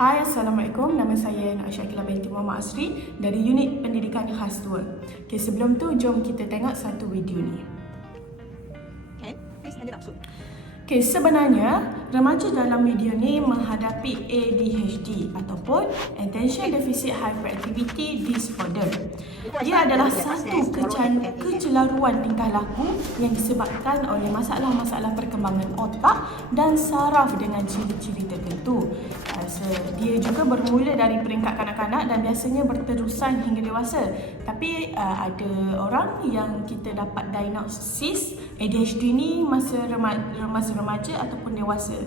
Hai, Assalamualaikum. Nama saya Nak Syakila binti Muhammad Asri dari Unit Pendidikan Khas 2. Okay, sebelum tu, jom kita tengok satu video ni. Okay, sebenarnya remaja dalam video ni menghadapi ADHD ataupun Attention Deficit Hyperactivity Disorder. Dia adalah satu kecelaruan tingkah laku yang disebabkan oleh masalah-masalah perkembangan otak dan saraf dengan ciri-ciri tertentu. Dia juga bermula dari peringkat kanak-kanak dan biasanya berterusan hingga dewasa. Tapi ada orang yang kita dapat diagnosis ADHD ni masa remaja ataupun dewasa,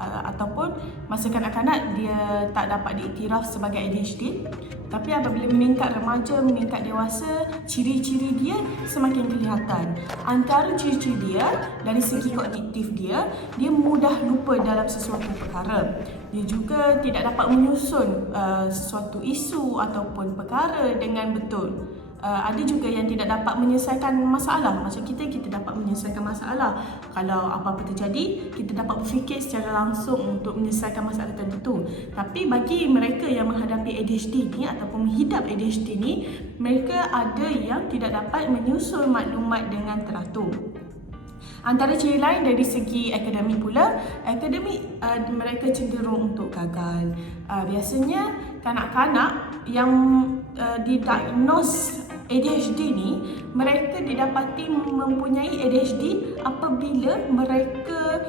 ataupun masa kanak-kanak dia tak dapat diiktiraf sebagai ADHD. Tapi apabila meningkat remaja, meningkat dewasa, ciri-ciri dia semakin kelihatan. Antara ciri-ciri dia dari segi kognitif dia mudah lupa dalam sesuatu perkara. Dia juga tidak dapat menyusun sesuatu isu ataupun perkara dengan betul. Ada juga yang tidak dapat menyelesaikan masalah. Macam kita dapat menyelesaikan masalah. Kalau apa-apa terjadi, kita dapat berfikir secara langsung untuk menyelesaikan masalah tertentu. Tapi bagi mereka yang menghadapi ADHD ni ataupun menghidap ADHD ni, mereka ada yang tidak dapat menyusun maklumat dengan teratur. Antara ciri lain dari segi akademik pula, mereka cenderung untuk gagal. Biasanya kanak-kanak yang didiagnos ADHD ni, mereka didapati mempunyai ADHD apabila mereka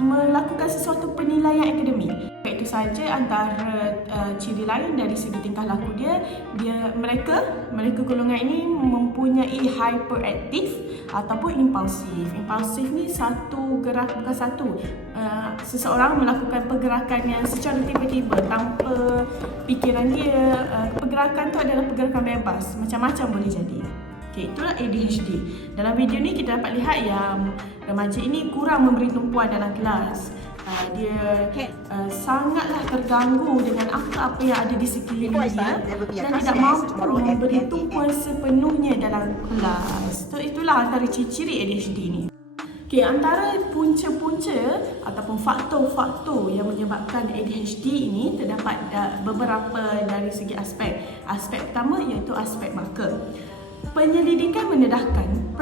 melakukan sesuatu penilaian akademik. Itu saja antara ciri lain dari segi tingkah laku dia. Mereka golongan ini mempunyai hyperaktif ataupun impulsif. Impulsif ni seseorang melakukan pergerakan yang secara tiba-tiba tanpa fikiran dia. Pergerakan tu adalah pergerakan bebas, macam-macam boleh jadi. Okay, itulah ADHD. Dalam video ni kita dapat lihat yang remaja ini kurang memberi tumpuan dalam kelas. Dia sangatlah terganggu dengan apa-apa yang ada di sekeliling dia dan tidak mampu memberi tumpuan sepenuhnya dalam kelas. So, itulah antara ciri-ciri ADHD ni. Okay, antara punca-punca ataupun faktor-faktor yang menyebabkan ADHD ini terdapat beberapa dari segi aspek. Aspek pertama iaitu aspek markah. Penyelidikan mendedahkan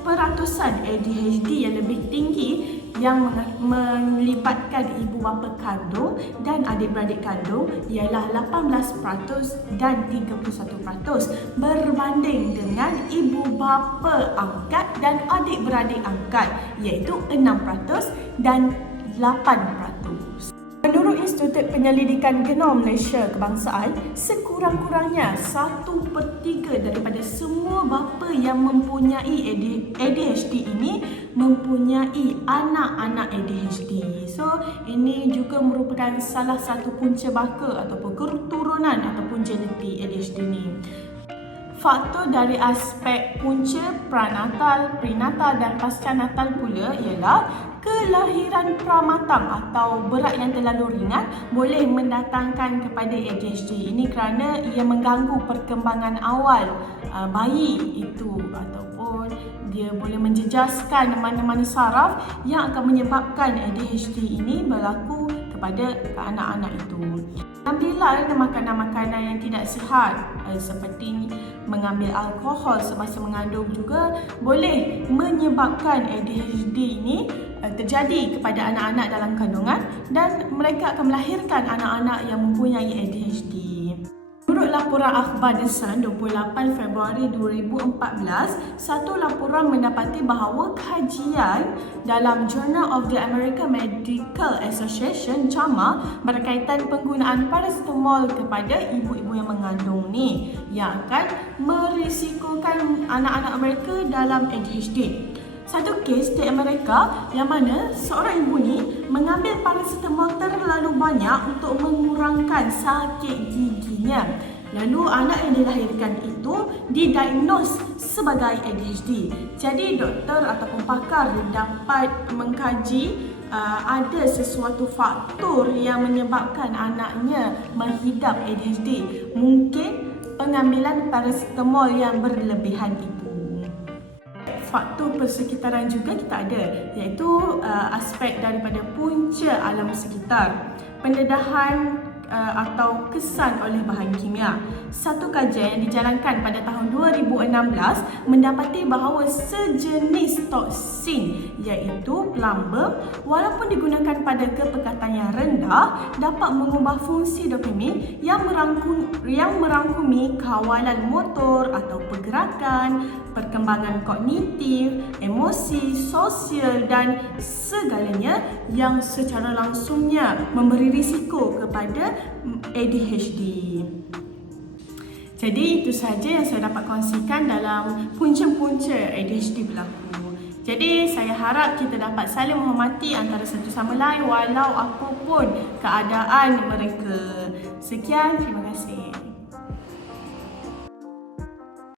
peratusan ADHD yang lebih tinggi yang melibatkan ibu bapa kandung dan adik-beradik kandung ialah 18% dan 31% berbanding dengan ibu bapa angkat dan adik-beradik angkat iaitu 6% dan 8%. Menurut Institut Penyelidikan Genom Malaysia Kebangsaan, sekurang-kurangnya 1/3 daripada semua bapa yang mempunyai ADHD ini mempunyai anak-anak ADHD. So, ini juga merupakan salah satu punca baka ataupun keturunan ataupun genetik ADHD ini. Faktor dari aspek punca pranatal, prenatal dan pasca-natal pula ialah kelahiran pramatang atau berat yang terlalu ringan boleh mendatangkan kepada ADHD. Ini kerana ia mengganggu perkembangan awal bayi itu ataupun dia boleh menjejaskan mana-mana saraf yang akan menyebabkan ADHD ini berlaku kepada anak-anak itu. Ambillah makanan-makanan yang tidak sihat seperti mengambil alkohol semasa mengandung juga boleh menyebabkan ADHD ini terjadi kepada anak-anak dalam kandungan dan mereka akan melahirkan anak-anak yang mempunyai ADHD. Menurut laporan akhbar The Sun 28 Februari 2014, satu laporan mendapati bahawa kajian dalam Journal of the American Medical Association JAMA berkaitan penggunaan paracetamol kepada ibu-ibu yang mengandung ni yang akan merisikokan anak-anak mereka dalam ADHD. Satu kes di Amerika yang mana seorang ibu ni mengambil paracetamol terlalu banyak untuk mengurangkan sakit giginya. Lalu anak yang dilahirkan itu didiagnos sebagai ADHD. Jadi doktor ataupun pakar dapat mengkaji ada sesuatu faktor yang menyebabkan anaknya menghidap ADHD. Mungkin pengambilan paracetamol yang berlebihan itu. Faktor persekitaran juga kita ada, iaitu aspek daripada punca alam sekitar. pendedahan atau kesan oleh bahan kimia. Satu kajian yang dijalankan pada tahun 2016 mendapati bahawa sejenis toksin iaitu plumbum walaupun digunakan pada kepekatan yang rendah dapat mengubah fungsi dopamin yang merangkumi kawalan motor atau pergerakan, perkembangan kognitif, emosi, sosial dan segalanya yang secara langsungnya memberi risiko kepada ADHD. Jadi itu sahaja yang saya dapat kongsikan dalam punca-punca ADHD berlaku. Jadi saya harap kita dapat saling menghormati antara satu sama lain walau apapun keadaan mereka. Sekian, terima kasih.